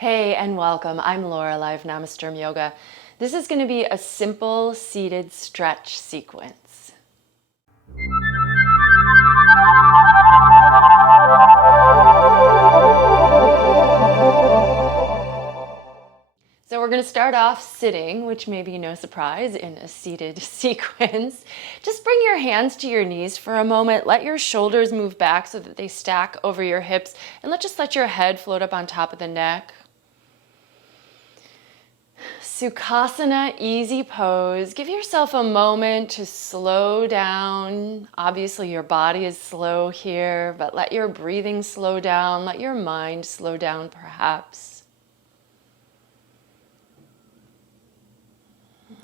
Hey and welcome. I'm Laura, live Namasturm Yoga. This is going to be a simple seated stretch sequence. So we're going to start off sitting, which may be no surprise in a seated sequence. Just bring your hands to your knees for a moment. Let your shoulders move back so that they stack over your hips, and just let your head float up on top of the neck. Sukhasana, easy pose. Give yourself a moment to slow down. Obviously your body is slow here, but let your breathing slow down. Let your mind slow down perhaps.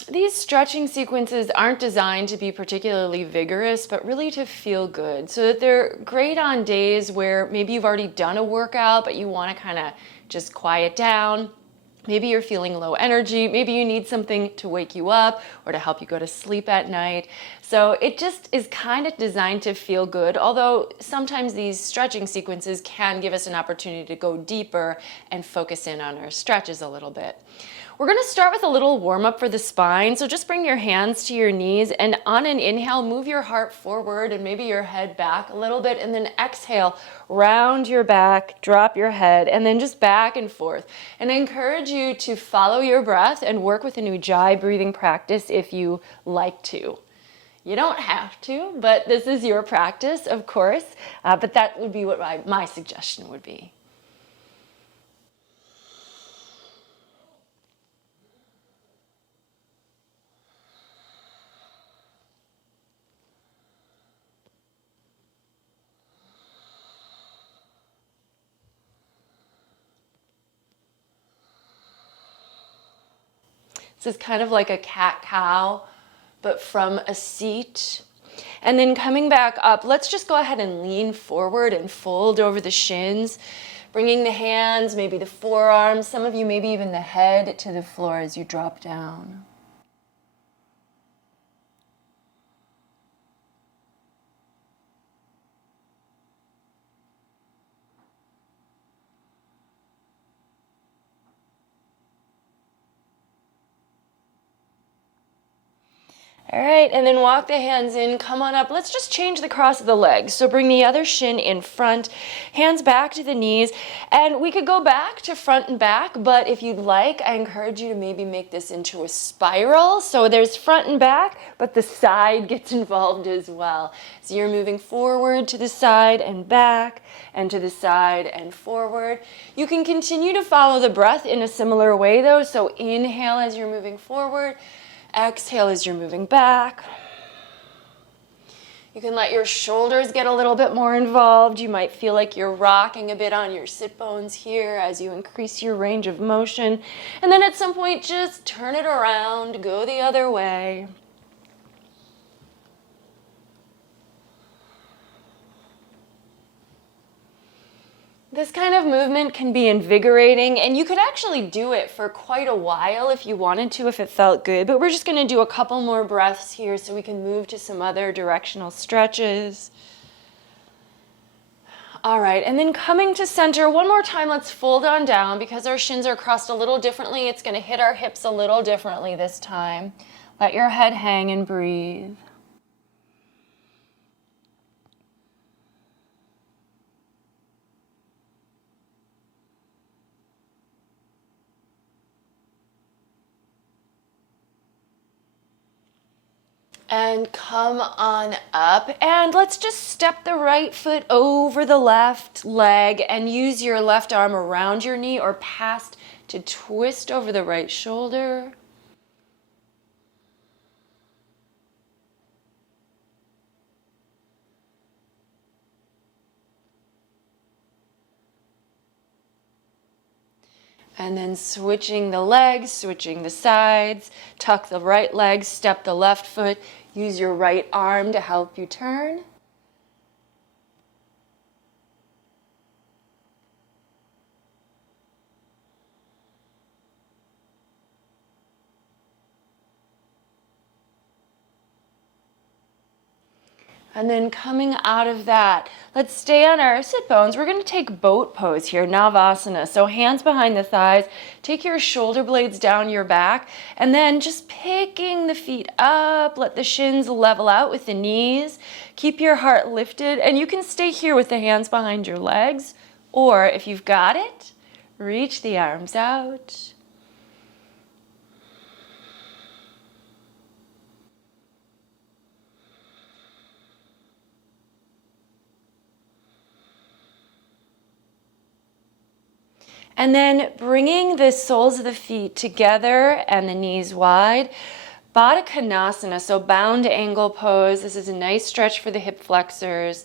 These stretching sequences aren't designed to be particularly vigorous, but really to feel good. So that they're great on days where maybe you've already done a workout, but you want to kind of just quiet down. Maybe you're feeling low energy. Maybe you need something to wake you up or to help you go to sleep at night. So it just is kind of designed to feel good, although sometimes these stretching sequences can give us an opportunity to go deeper and focus in on our stretches a little bit. We're going to start with a little warm-up for the spine. So just bring your hands to your knees, and on an inhale, move your heart forward and maybe your head back a little bit, and then exhale, round your back, drop your head, and then just back and forth. And I encourage you to follow your breath and work with an Ujjayi breathing practice if you like to. You don't have to, but this is your practice, of course. But that would be what my suggestion would be. This is kind of like a cat-cow, but from a seat. And then coming back up, let's just go ahead and lean forward and fold over the shins, bringing the hands, maybe the forearms, some of you maybe even the head to the floor as you drop down. All right, and then walk the hands in, come on up. Let's just change the cross of the legs. So bring the other shin in front, hands back to the knees, and we could go back to front and back, but if you'd like, I encourage you to maybe make this into a spiral. So there's front and back, but the side gets involved as well. So you're moving forward to the side and back, and to the side and forward. You can continue to follow the breath in a similar way though. So inhale as you're moving forward. Exhale as you're moving back. You can let your shoulders get a little bit more involved. You might feel like you're rocking a bit on your sit bones here as you increase your range of motion. And then at some point, just turn it around, go the other way. This kind of movement can be invigorating, and you could actually do it for quite a while if you wanted to, if it felt good. But we're just going to do a couple more breaths here so we can move to some other directional stretches. All right, and then coming to center, one more time, let's fold on down. Because our shins are crossed a little differently, it's going to hit our hips a little differently this time. Let your head hang and breathe. And come on up, and let's just step the right foot over the left leg and use your left arm around your knee or past to twist over the right shoulder. And then switching the legs, switching the sides, tuck the right leg, step the left foot, use your right arm to help you turn. And then coming out of that, let's stay on our sit bones. We're going to take boat pose here, Navasana. So hands behind the thighs, take your shoulder blades down your back, and then just picking the feet up, let the shins level out with the knees. Keep your heart lifted, and you can stay here with the hands behind your legs, or if you've got it, reach the arms out. And then bringing the soles of the feet together and the knees wide. Baddha Konasana, so bound angle pose. This is a nice stretch for the hip flexors.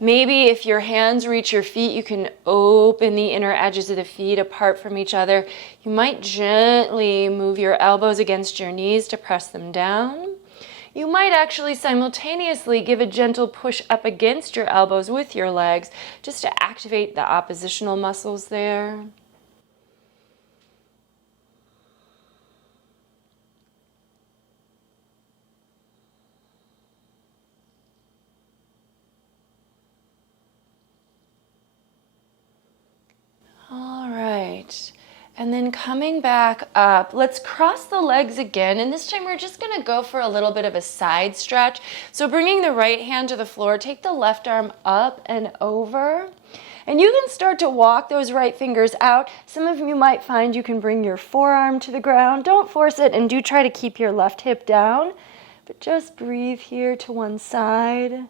Maybe if your hands reach your feet, you can open the inner edges of the feet apart from each other. You might gently move your elbows against your knees to press them down. You might actually simultaneously give a gentle push up against your elbows with your legs just to activate the oppositional muscles there. All right. And then coming back up, let's cross the legs again. And this time we're just going to go for a little bit of a side stretch. So bringing the right hand to the floor, take the left arm up and over. And you can start to walk those right fingers out. Some of you might find you can bring your forearm to the ground. Don't force it, and do try to keep your left hip down. But just breathe here to one side.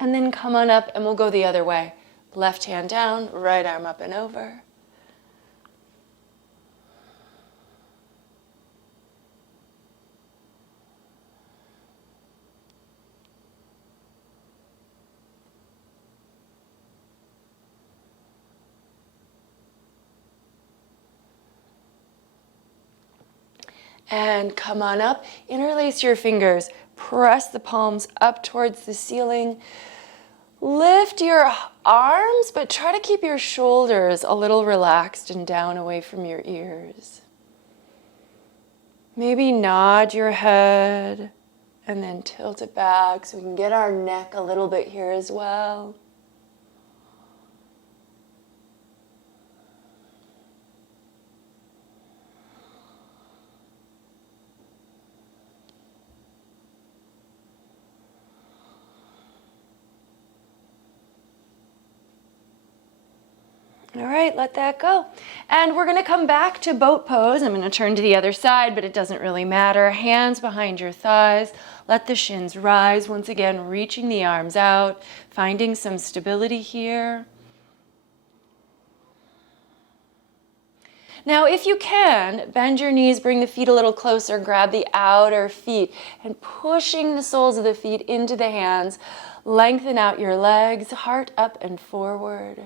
And then come on up and we'll go the other way. Left hand down, right arm up and over. And come on up, interlace your fingers, press the palms up towards the ceiling. Lift your arms, but try to keep your shoulders a little relaxed and down away from your ears. Maybe nod your head and then tilt it back so we can get our neck a little bit here as well. All right, let that go. And we're going to come back to boat pose. I'm going to turn to the other side, but it doesn't really matter. Hands behind your thighs. Let the shins rise. Once again, reaching the arms out, finding some stability here. Now, if you can, bend your knees, bring the feet a little closer, grab the outer feet, and pushing the soles of the feet into the hands. Lengthen out your legs, heart up and forward.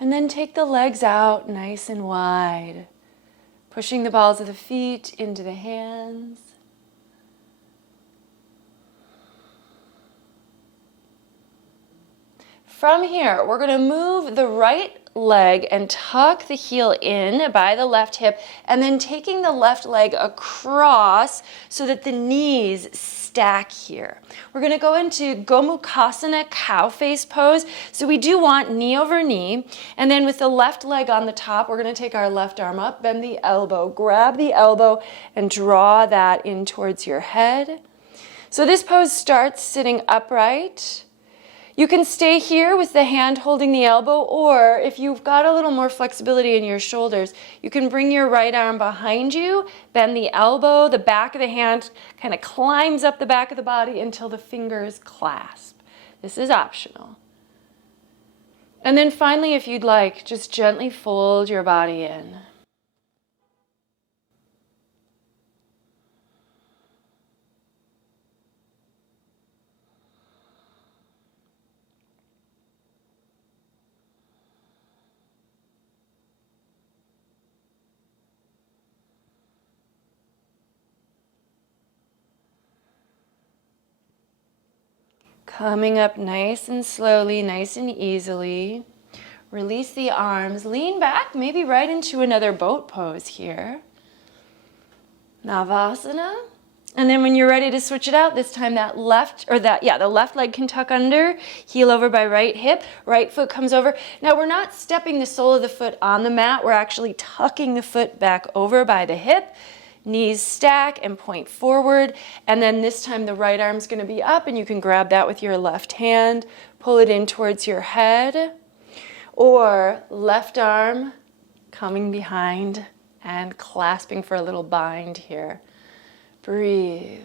And then take the legs out nice and wide, pushing the balls of the feet into the hands. From here, we're going to move the right leg and tuck the heel in by the left hip, and then taking the left leg across so that the knees stack here. We're going to go into Gomukhasana, cow face pose. So we do want knee over knee, and then with the left leg on the top, we're going to take our left arm up, bend the elbow, grab the elbow, and draw that in towards your head. So this pose starts sitting upright. You can stay here with the hand holding the elbow, or if you've got a little more flexibility in your shoulders, you can bring your right arm behind you, bend the elbow, the back of the hand kind of climbs up the back of the body until the fingers clasp. This is optional. And then finally, if you'd like, just gently fold your body in. Coming up nice and slowly, nice and easily. Release the arms, lean back, maybe right into another boat pose here. Navasana. And then when you're ready to switch it out, this time the left leg can tuck under, heel over by right hip, right foot comes over. Now we're not stepping the sole of the foot on the mat, we're actually tucking the foot back over by the hip. Knees stack and point forward. And then this time the right arm's gonna be up and you can grab that with your left hand, pull it in towards your head, or left arm coming behind and clasping for a little bind here. Breathe.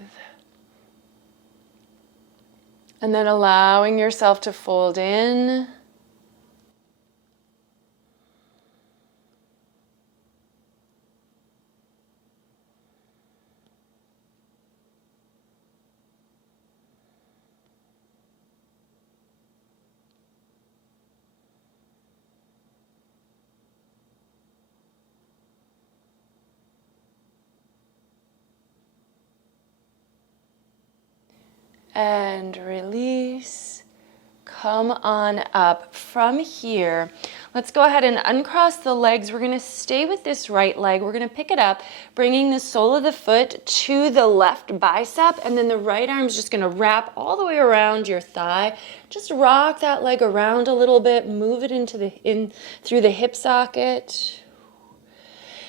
And then allowing yourself to fold in. And release. Come on up. From here, let's go ahead and uncross the legs. We're going to stay with this right leg. We're going to pick it up, bringing the sole of the foot to the left bicep, and then the right arm is just going to wrap all the way around your thigh. Just rock that leg around a little bit, move it in through the hip socket.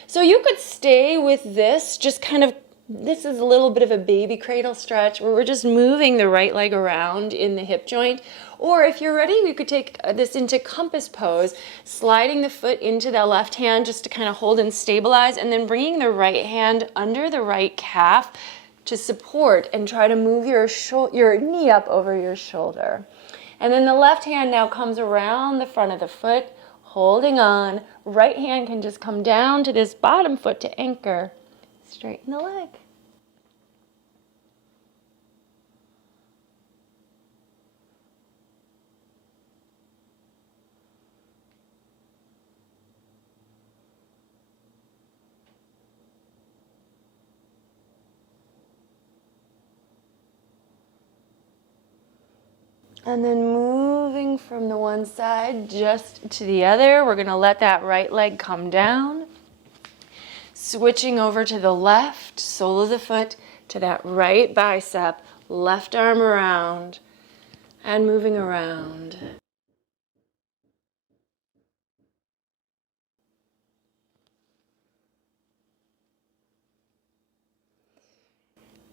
So you could stay with this, just kind of. This is a little bit of a baby cradle stretch where we're just moving the right leg around in the hip joint. Or if you're ready, we could take this into compass pose, sliding the foot into the left hand just to kind of hold and stabilize, and then bringing the right hand under the right calf to support and try to move your knee up over your shoulder. And then the left hand now comes around the front of the foot, holding on. Right hand can just come down to this bottom foot to anchor. Straighten the leg. And then moving from the one side just to the other, we're going to let that right leg come down. Switching over to the left, sole of the foot to that right bicep, left arm around, and moving around.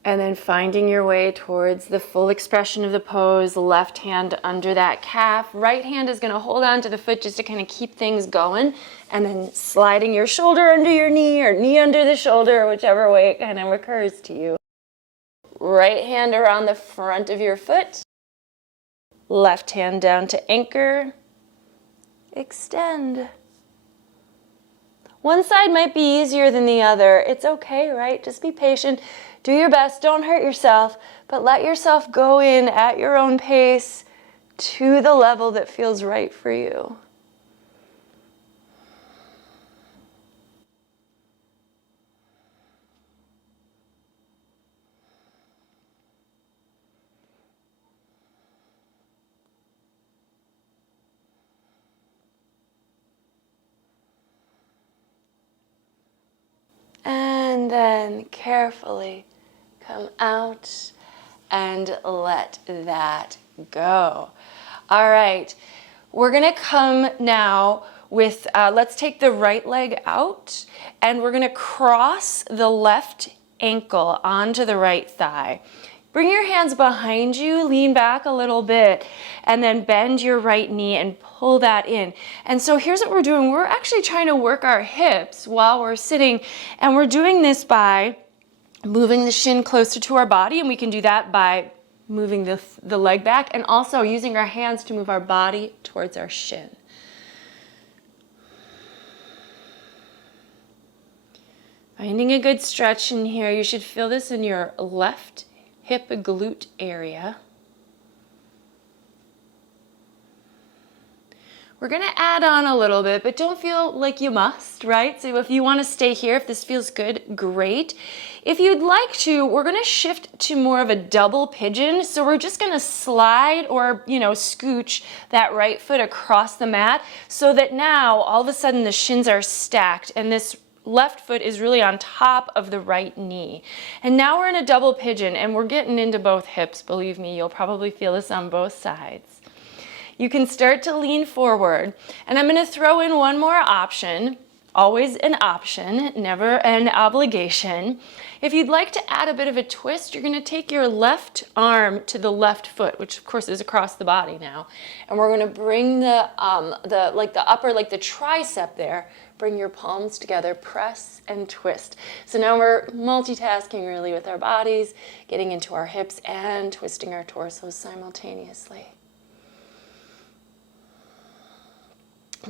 And then finding your way towards the full expression of the pose, left hand under that calf. Right hand is going to hold on to the foot just to kind of keep things going. And then sliding your shoulder under your knee or knee under the shoulder, whichever way it kind of occurs to you. Right hand around the front of your foot. Left hand down to anchor. Extend. One side might be easier than the other. It's okay, right? Just be patient. Do your best. Don't hurt yourself, but let yourself go in at your own pace to the level that feels right for you. And then carefully come out and let that go. All right, we're gonna come now with, let's take the right leg out and we're gonna cross the left ankle onto the right thigh. Bring your hands behind you, lean back a little bit, and then bend your right knee and pull that in. And so here's what we're doing. We're actually trying to work our hips while we're sitting, and we're doing this by moving the shin closer to our body, and we can do that by moving the leg back and also using our hands to move our body towards our shin. Finding a good stretch in here. You should feel this in your left hip glute area. We're gonna add on a little bit, but don't feel like you must, right? So if you wanna stay here, if this feels good, great. If you'd like to, we're gonna shift to more of a double pigeon. So we're just gonna slide or, scooch that right foot across the mat so that now all of a sudden the shins are stacked and this left foot is really on top of the right knee. And now we're in a double pigeon and we're getting into both hips. Believe me, you'll probably feel this on both sides. You can start to lean forward, and I'm going to throw in one more option, always an option, never an obligation. If you'd like to add a bit of a twist, you're going to take your left arm to the left foot, which of course is across the body now, and we're going to bring the upper, like the tricep there, bring your palms together, press and twist. So now we're multitasking really with our bodies, getting into our hips and twisting our torsos simultaneously.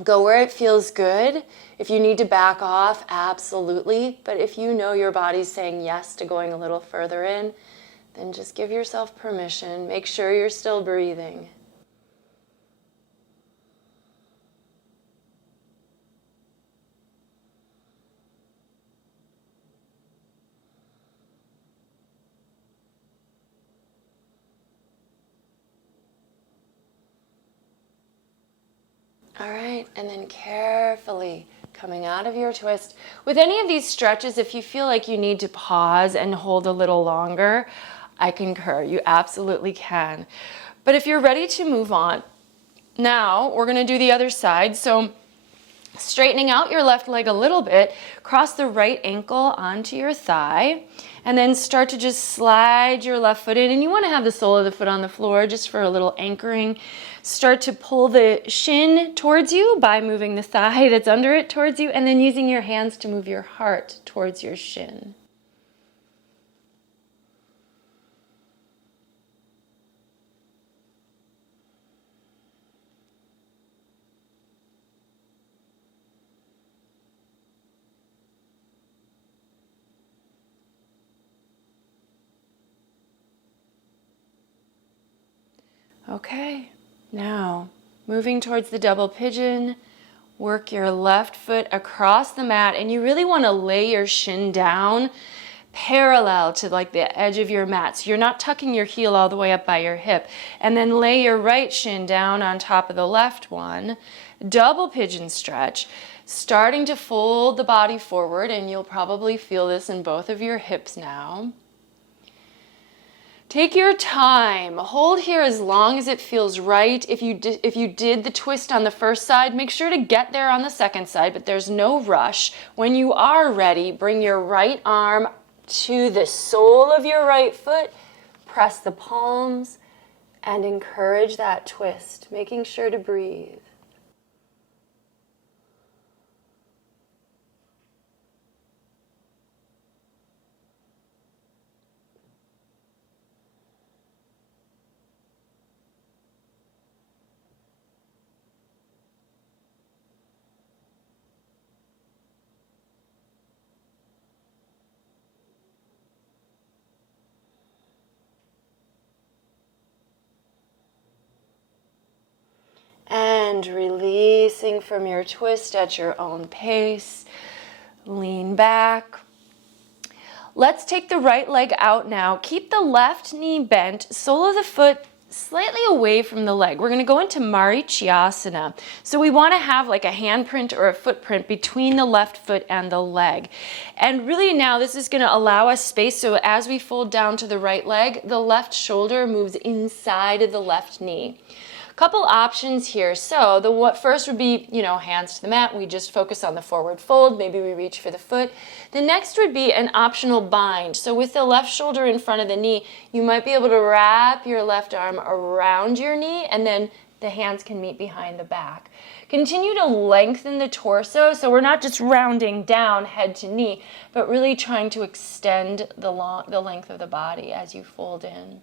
Go where it feels good. If you need to back off, absolutely. But if you know your body's saying yes to going a little further in, then just give yourself permission. Make sure you're still breathing. All right, and then carefully coming out of your twist. With any of these stretches, if you feel like you need to pause and hold a little longer, I concur, you absolutely can. But if you're ready to move on, now we're gonna do the other side. So straightening out your left leg a little bit, cross the right ankle onto your thigh, and then start to just slide your left foot in. And you want to have the sole of the foot on the floor just for a little anchoring. Start to pull the shin towards you by moving the thigh that's under it towards you, and then using your hands to move your heart towards your shin. Okay, now moving towards the double pigeon, work your left foot across the mat, and you really want to lay your shin down parallel to like the edge of your mat. So you're not tucking your heel all the way up by your hip. And then lay your right shin down on top of the left one. Double pigeon stretch, starting to fold the body forward, and you'll probably feel this in both of your hips now. Take your time. Hold here as long as it feels right. If you did the twist on the first side, make sure to get there on the second side, but there's no rush. When you are ready, bring your right arm to the sole of your right foot, press the palms, and encourage that twist, making sure to breathe. And releasing from your twist at your own pace. Lean back. Let's take the right leg out now. Keep the left knee bent, sole of the foot slightly away from the leg. We're going to go into Marichyasana. So we want to have like a handprint or a footprint between the left foot and the leg. And really now this is going to allow us space. So as we fold down to the right leg, the left shoulder moves inside of the left knee. Couple options here. So the first would be, hands to the mat. We just focus on the forward fold. Maybe we reach for the foot. The next would be an optional bind. So with the left shoulder in front of the knee, you might be able to wrap your left arm around your knee, and then the hands can meet behind the back. Continue to lengthen the torso. So we're not just rounding down head to knee, but really trying to extend the length of the body as you fold in.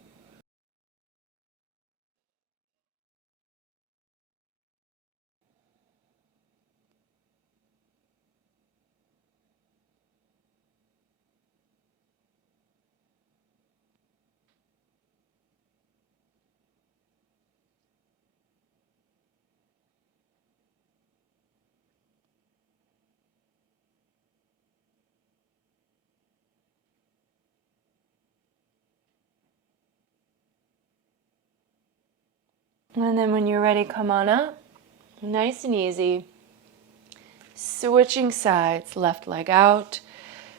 And then when you're ready, come on up. Nice and easy. Switching sides, left leg out.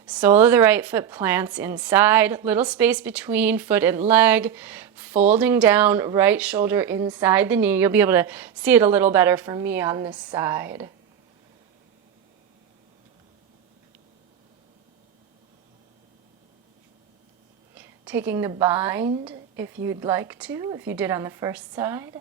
Sole of the right foot plants inside, little space between foot and leg, folding down, right shoulder inside the knee. You'll be able to see it a little better for me on this side. Taking the bind if you'd like to, if you did on the first side.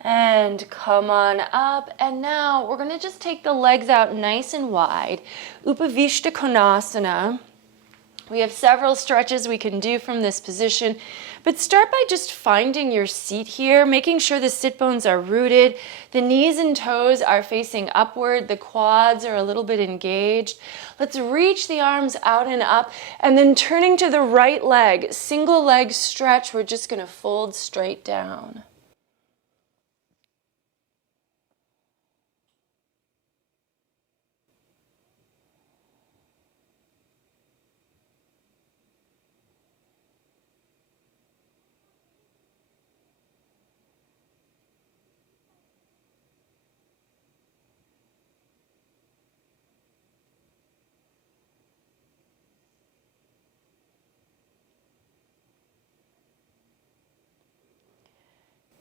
And come on up. And now we're going to just take the legs out nice and wide. Upavishta Konasana. We have several stretches we can do from this position, but start by just finding your seat here, making sure the sit bones are rooted, the knees and toes are facing upward, the quads are a little bit engaged. Let's reach the arms out and up, and then turning to the right leg, single leg stretch, we're just going to fold straight down.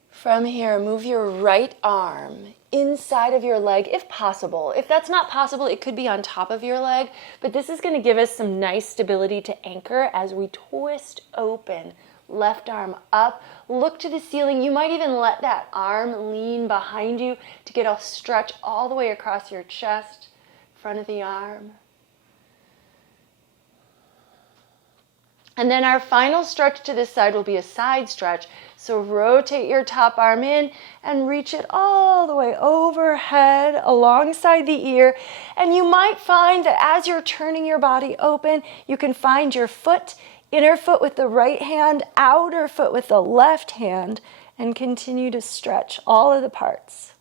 From here, move your right arm inside of your leg if possible. If that's not possible, it could be on top of your leg, but this is going to give us some nice stability to anchor as we twist open. Left arm up, look to the ceiling. You might even let that arm lean behind you to get a stretch all the way across your chest, front of the arm. And then our final stretch to this side will be a side stretch. So rotate your top arm in and reach it all the way overhead alongside the ear. And you might find that as you're turning your body open, you can find your foot, inner foot with the right hand, outer foot with the left hand, and continue to stretch all of the parts.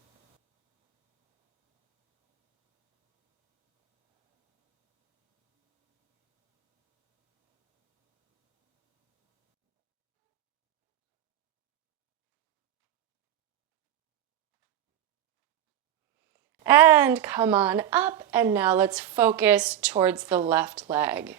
And come on up, and now let's focus towards the left leg.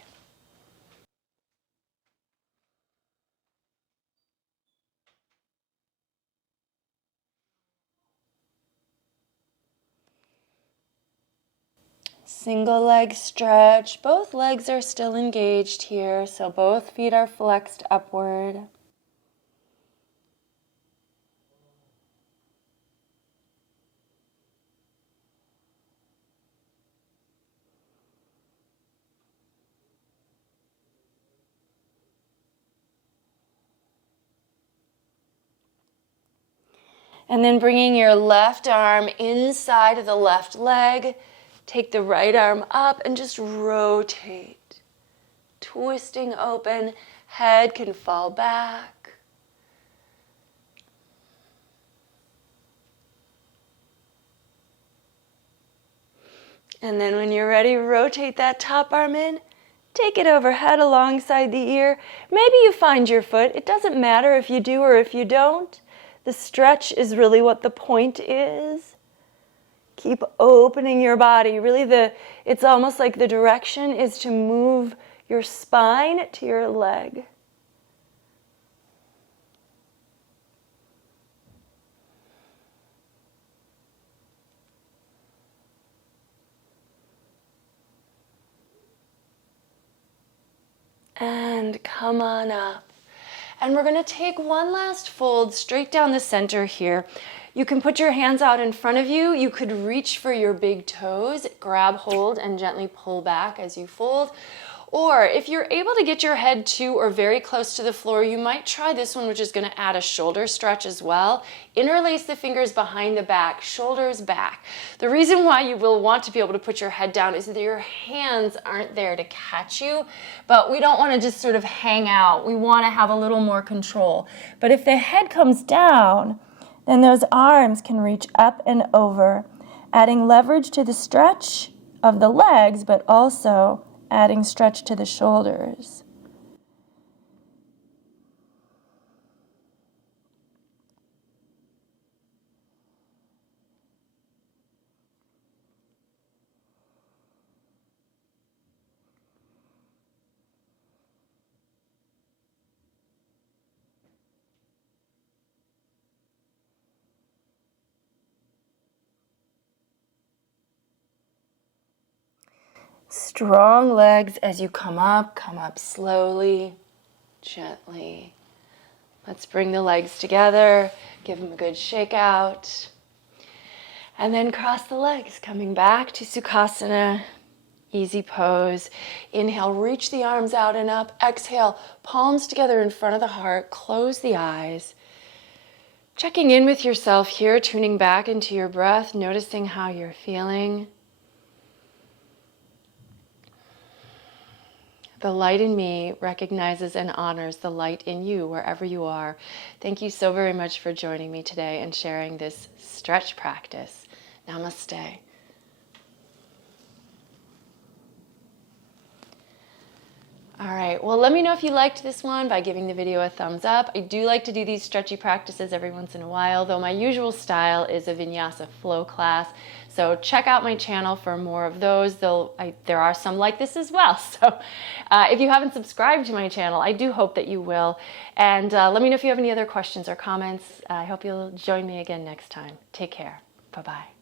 Single leg stretch. Both legs are still engaged here, so both feet are flexed upward. And then bringing your left arm inside of the left leg, take the right arm up and just rotate. Twisting open, head can fall back. And then when you're ready, rotate that top arm in, take it overhead alongside the ear. Maybe you find your foot. It doesn't matter if you do or if you don't. The stretch is really what the point is. Keep opening your body. Really, it's almost like the direction is to move your spine to your leg. And come on up. And we're going to take one last fold straight down the center here. You can put your hands out in front of you. You could reach for your big toes, grab hold, and gently pull back as you fold. Or if you're able to get your head to or very close to the floor, you might try this one, which is going to add a shoulder stretch as well. Interlace the fingers behind the back, shoulders back. The reason why you will want to be able to put your head down is that your hands aren't there to catch you, but we don't want to just sort of hang out. We want to have a little more control. But if the head comes down, then those arms can reach up and over, adding leverage to the stretch of the legs, but also adding stretch to the shoulders. Strong legs as you come up slowly, gently. Let's bring the legs together, give them a good shake out, and then cross the legs, coming back to Sukhasana, easy pose. Inhale, reach the arms out and up. Exhale, palms together in front of the heart, close the eyes. Checking in with yourself here, tuning back into your breath, noticing how you're feeling. The light in me recognizes and honors the light in you wherever you are. Thank you so very much for joining me today and sharing this stretch practice. Namaste. All right, well, let me know if you liked this one by giving the video a thumbs up. I do like to do these stretchy practices every once in a while, though my usual style is a vinyasa flow class. So check out my channel for more of those. There are some like this as well. So if you haven't subscribed to my channel, I do hope that you will. And let me know if you have any other questions or comments. I hope you'll join me again next time. Take care. Bye-bye.